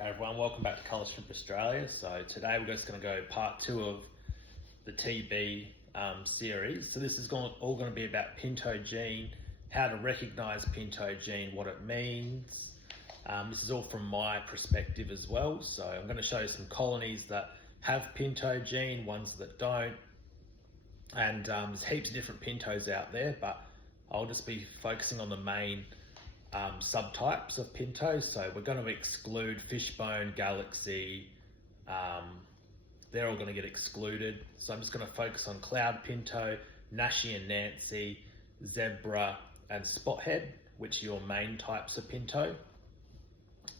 Hey everyone, welcome back to Colour Strip Australia. So today we're just going to go part 2 of the TB series. So this is all going to be about Pinto-gene, how to recognise Pinto-gene, what it means. This is all from my perspective as well. So I'm going to show you some colonies that have Pinto-gene, ones that don't. And there's heaps of different Pintos out there, but I'll just be focusing on the main subtypes of Pinto. So we're going to exclude Fishbone, Galaxy, they're all going to get excluded. So I'm just going to focus on Cloud Pinto, Nashi and Nancy, Zebra and Spothead, which are your main types of Pinto.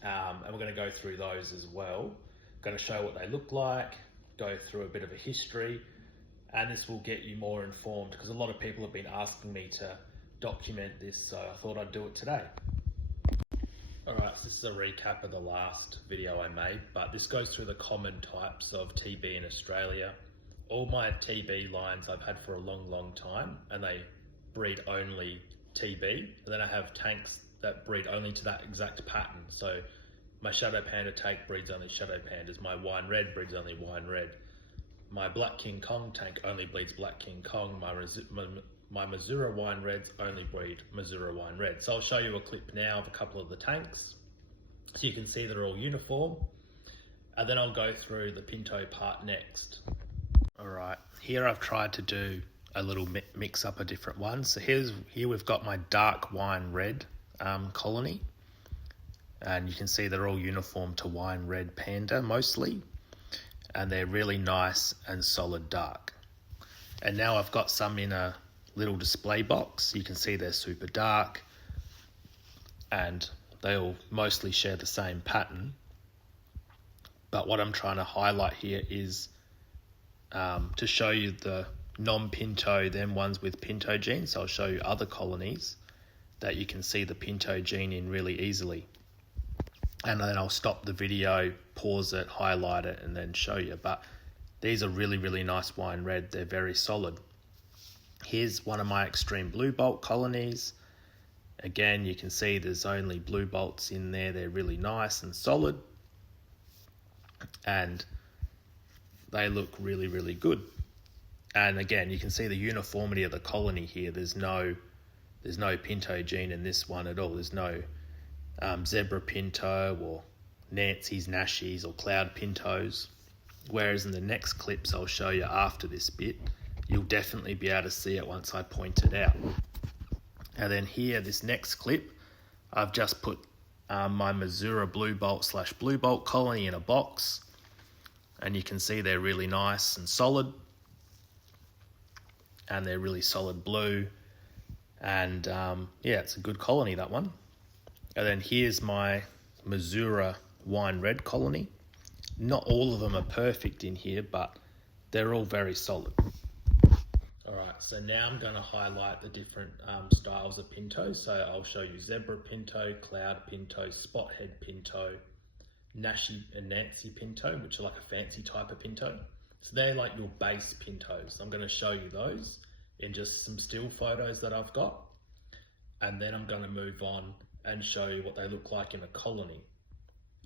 And we're going to go through those as well. I'm going to show what they look like, go through a bit of a history, and this will get you more informed because a lot of people have been asking me to document this, so I thought I'd do it today. Alright, so this is a recap of the last video I made, but this goes through the common types of TB in Australia. All my TB lines I've had for a long time, and they breed only TB. And then I have tanks that breed only to that exact pattern. So my Shadow Panda tank breeds only Shadow Pandas, my Wine Red breeds only Wine Red. My Black King Kong tank only breeds Black King Kong. My Missouri Wine Reds only breed Missouri Wine Red. So I'll show you a clip now of a couple of the tanks so you can see they're all uniform, and then I'll go through the Pinto part next. Alright, here I've tried to do a little mix up of different ones. So here we've got my dark Wine Red colony, and you can see they're all uniform to Wine Red Panda mostly, and they're really nice and solid dark. And now I've got some in a little display box. You can see they're super dark and they all mostly share the same pattern, but what I'm trying to highlight here is to show you the non-Pinto, them ones with Pinto-gene. So I'll show you other colonies that you can see the Pinto-gene in really easily, and then I'll stop the video, pause it, highlight it, and then show you. But these are really nice Wine Red. They're very solid. Here's one of my extreme blue bolt colonies. Again, you can see there's only blue bolts in there. They're really nice and solid, and they look really good. And again, you can see the uniformity of the colony here. There's no Pinto-gene in this one at all. There's no Zebra Pinto or Nancy's, Nashi's or Cloud Pintos. Whereas in the next clips I'll show you after this bit, you'll definitely be able to see it once I point it out. And then here, this next clip, I've just put my Missouri Blue Bolt / Blue Bolt colony in a box, and you can see they're really nice and solid, and they're really solid blue, and yeah, it's a good colony, that one. And then here's my Missouri Wine Red colony. Not all of them are perfect in here, but they're all very solid. Alright, so now I'm going to highlight the different styles of Pinto. So I'll show you Zebra Pinto, Cloud Pinto, Spothead Pinto, Nashi and Nancy Pinto, which are like a fancy type of Pinto. So they're like your base Pintos. I'm going to show you those in just some still photos that I've got. And then I'm going to move on and show you what they look like in a colony.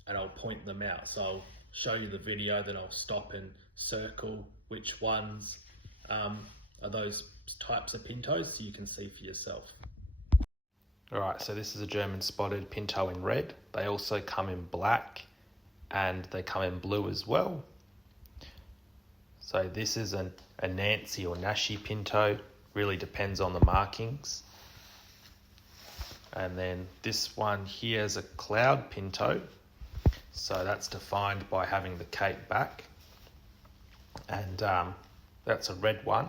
And I'll point them out. So I'll show you the video, then I'll stop and circle which ones are those types of Pintos so you can see for yourself. Alright, so this is a German spotted Pinto in red. They also come in black and they come in blue as well. So this is a Nancy or Nashi Pinto, really depends on the markings. And then this one here is a Cloud Pinto. So that's defined by having the cape back. And that's a red one.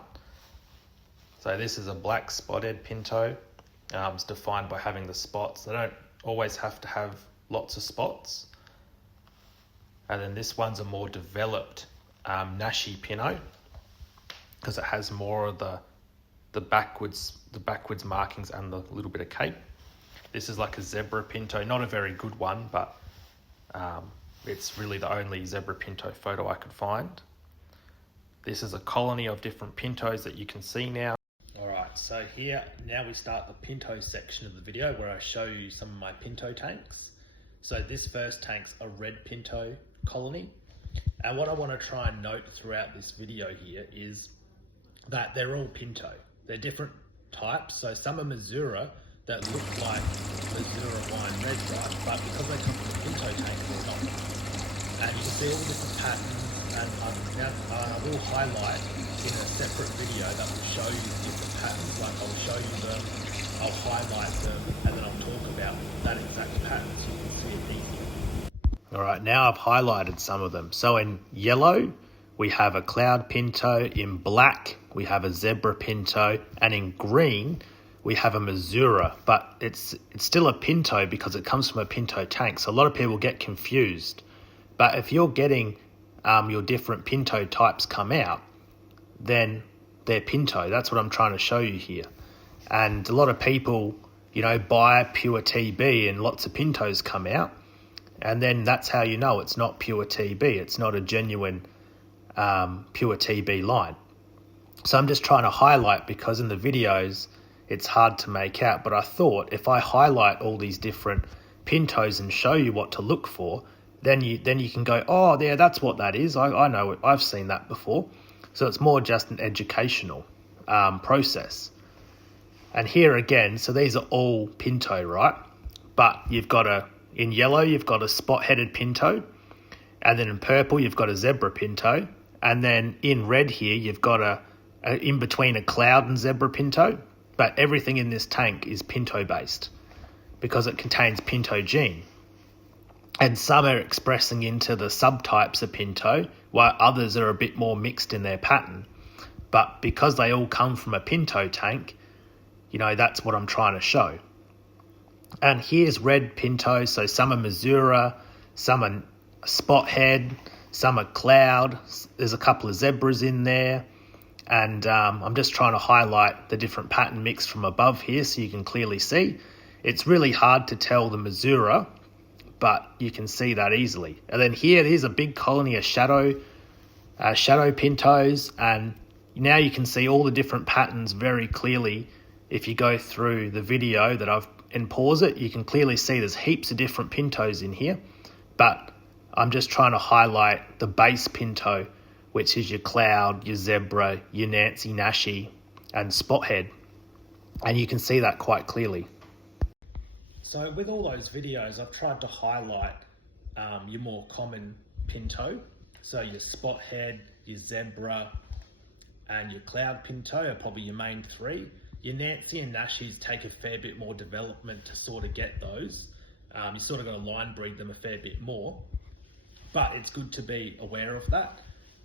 So this is a black spotted Pinto. It's defined by having the spots. They don't always have to have lots of spots. And then this one's a more developed Nashi Pinto because it has more of the backwards markings and the little bit of cape. This is like a Zebra Pinto, not a very good one, but it's really the only Zebra Pinto photo I could find. This is a colony of different Pintos that you can see now. Alright, so here, now we start the Pinto section of the video where I show you some of my Pinto tanks. So this first tank's a red pinto colony. And what I want to try and note throughout this video here is that they're all pinto. They're different types. So some are Missouri that look like Missouri wine red, right? But because they come from a pinto tank, they're not. And you can see all the different patterns, and I will highlight in a separate video that will show you the different patterns. Like I'll show you them, I'll highlight them, and then I'll talk about that exact pattern so you can see it easier. All right, now I've highlighted some of them. So in yellow, we have a cloud pinto. In black, we have a zebra pinto. And in green, we have a Missouri. But it's still a pinto because it comes from a pinto tank. So a lot of people get confused. But if you're getting your different pinto types come out, then they're pinto. That's what I'm trying to show you here. And a lot of people, buy pure TB and lots of pintos come out. And then that's how you know it's not pure TB. It's not a genuine pure TB line. So I'm just trying to highlight, because in the videos it's hard to make out. But I thought if I highlight all these different pintos and show you what to look for, then you can go, oh, yeah, that's what that is. I know it. I've seen that before. So it's more just an educational process. And here again, so these are all pinto, right? But in yellow, you've got a spot-headed pinto. And then in purple, you've got a zebra pinto. And then in red here, you've got in between a cloud and zebra pinto. But everything in this tank is pinto-based because it contains Pinto-gene. And some are expressing into the subtypes of pinto, while others are a bit more mixed in their pattern. But because they all come from a pinto tank, that's what I'm trying to show. And here's red pinto. So some are Missouri, some are Spothead, some are cloud. There's a couple of zebras in there. And I'm just trying to highlight the different pattern mix from above here so you can clearly see. It's really hard to tell the Missouri, but you can see that easily. And then here's a big colony of shadow pintos. And now you can see all the different patterns very clearly. If you go through the video and pause it, you can clearly see there's heaps of different pintos in here. But I'm just trying to highlight the base pinto, which is your cloud, your zebra, your Nancy, Nashi, and Spothead. And you can see that quite clearly. So with all those videos, I've tried to highlight your more common pinto. So your Spothead, your zebra, and your cloud pinto are probably your main three. Your Nancy and Nashis take a fair bit more development to sort of get those. You sort of got to line breed them a fair bit more, but it's good to be aware of that.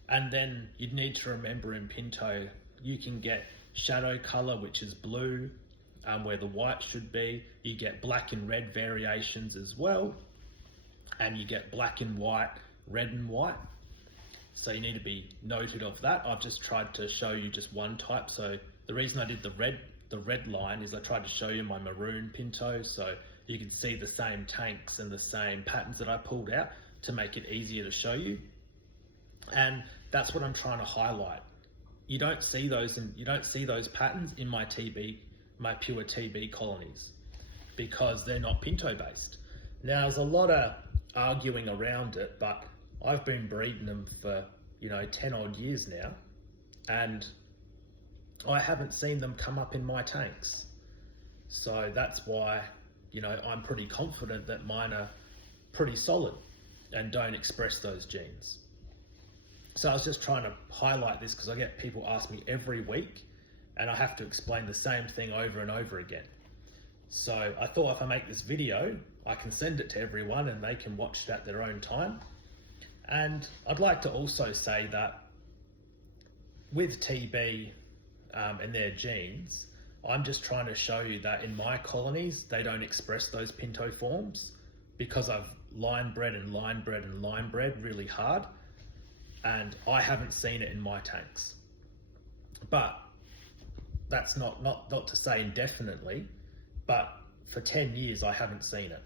And then you'd need to remember in pinto, you can get shadow color, which is blue, where the white should be. You get black and red variations as well. And you get black and white, red and white. So you need to be noted of that. I've just tried to show you just one type. So the reason I did the red line is I tried to show you my maroon pinto. So you can see the same tanks and the same patterns that I pulled out to make it easier to show you. And that's what I'm trying to highlight. You don't see those patterns in my pure TB colonies because they're not pinto based. Now there's a lot of arguing around it, but I've been breeding them for 10 odd years now, and I haven't seen them come up in my tanks. So that's why I'm pretty confident that mine are pretty solid and don't express those genes. So I was just trying to highlight this because I get people ask me every week and I have to explain the same thing over and over again. So I thought if I make this video, I can send it to everyone and they can watch it at their own time. And I'd like to also say that with TB and their genes, I'm just trying to show you that in my colonies, they don't express those pinto forms because I've line bred and line bred and line bred really hard. And I haven't seen it in my tanks. But that's not to say indefinitely, but for 10 years I haven't seen it.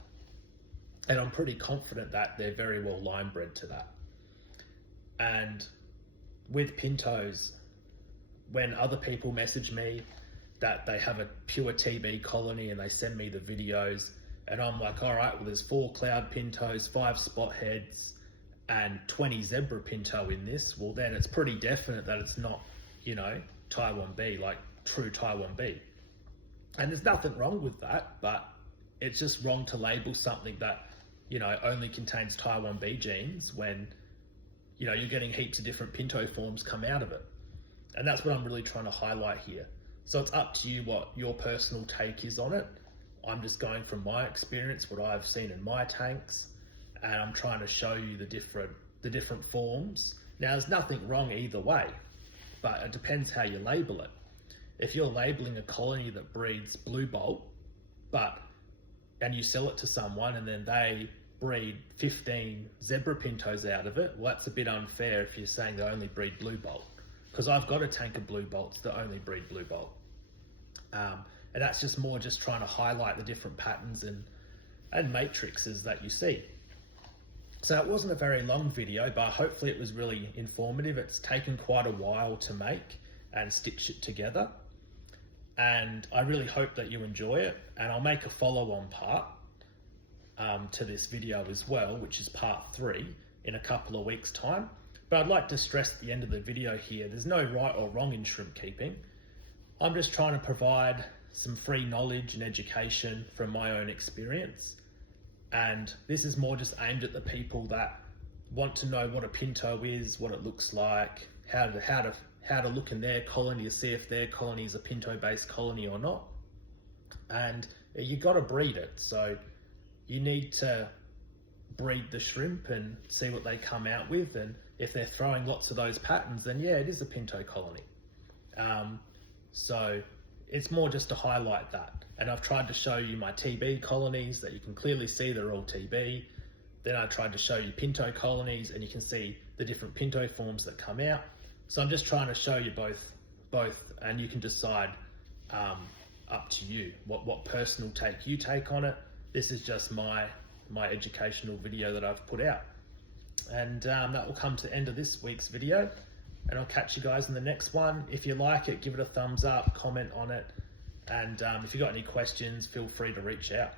And I'm pretty confident that they're very well line bred to that. And with pintos, when other people message me that they have a pure TB colony and they send me the videos and I'm like, all right, well, there's 4 cloud pintos, 5 spotheads, and 20 zebra pinto in this, well, then it's pretty definite that it's not, you know, Taiwan Bee, like true Taiwan Bee. And there's nothing wrong with that, but it's just wrong to label something that, you know, only contains Taiwan Bee genes when, you know, you're getting heaps of different pinto forms come out of it. And that's what I'm really trying to highlight here. So it's up to you what your personal take is on it. I'm just going from my experience, what I've seen in my tanks, and I'm trying to show you the different forms. Now, there's nothing wrong either way, but it depends how you label it. If you're labeling a colony that breeds blue bolt, and you sell it to someone and then they breed 15 zebra pintos out of it, well, that's a bit unfair if you're saying they only breed blue bolt, because I've got a tank of blue bolts that only breed blue bolt. And that's just more just trying to highlight the different patterns and matrices that you see. So it wasn't a very long video, but hopefully it was really informative. It's taken quite a while to make and stitch it together. And I really hope that you enjoy it. And I'll make a follow-on part to this video as well, which is part 3 in a couple of weeks' time. But I'd like to stress at the end of the video here, there's no right or wrong in shrimp keeping. I'm just trying to provide some free knowledge and education from my own experience. And this is more just aimed at the people that want to know what a pinto is, what it looks like, how to look in their colony to see if their colony is a pinto-based colony or not. And you got to breed it, so you need to breed the shrimp and see what they come out with. And if they're throwing lots of those patterns, then yeah, it is a pinto colony. So it's more just to highlight that. And I've tried to show you my TB colonies that you can clearly see they're all TB. Then I tried to show you pinto colonies and you can see the different pinto forms that come out. So I'm just trying to show you both, and you can decide up to you what personal take you take on it. This is just my educational video that I've put out. And that will come to the end of this week's video. And I'll catch you guys in the next one. If you like it, give it a thumbs up, comment on it. And if you've got any questions, feel free to reach out.